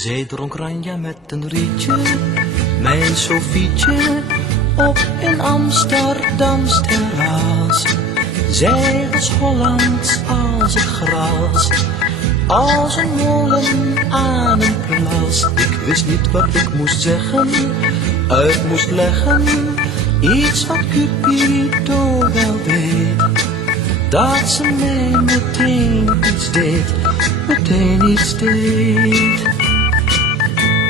Zij dronk ranja met een rietje, mijn Sofietje, op een Amsterdams terras. Zij was Hollands als het gras, als een molen aan een plas. Ik wist niet wat ik moest zeggen, uit moest leggen, iets wat Cupido wel weet. Dat ze mij meteen iets deed.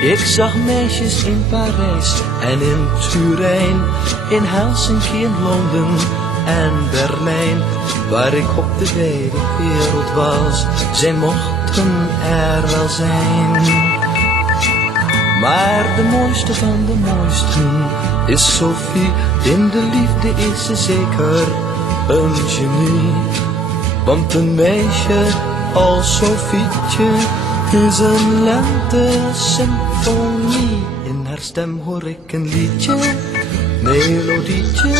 Ik zag meisjes in Parijs en in Turijn, in Helsinki, in Londen en Berlijn, waar ik op de wijde wereld was. Zij mochten er wel zijn, maar de mooiste van de mooisten is Sophie. In de liefde is ze zeker een genie, want een meisje als Sofietje is een lente-symfonie. In haar stem hoor ik een liedje, melodietje.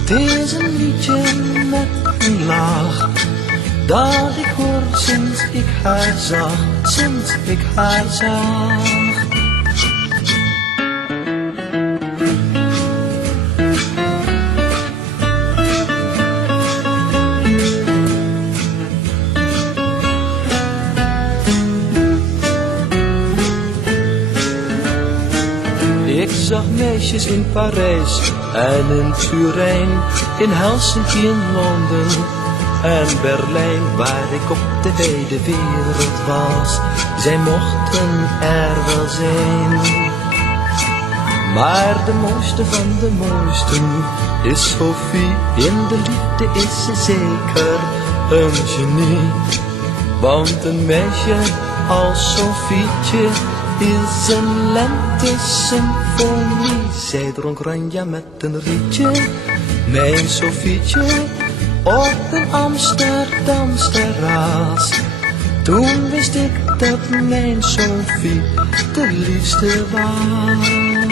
Het is een liedje met een lach, dat ik hoor sinds ik haar zag. Ik zag meisjes in Parijs en in Turijn, in Helsinki, in Londen en Berlijn, waar ik op de wijde wereld was. Zij mochten er wel zijn, maar de mooiste van de mooisten is Sophie. In de liefde is ze zeker een genie, want een meisje als Sofietje is een lente-symfonie. Zij dronk ranja met een rietje, mijn Sofietje, op een Amsterdams terras. Toen wist ik dat mijn Sophie de liefste was.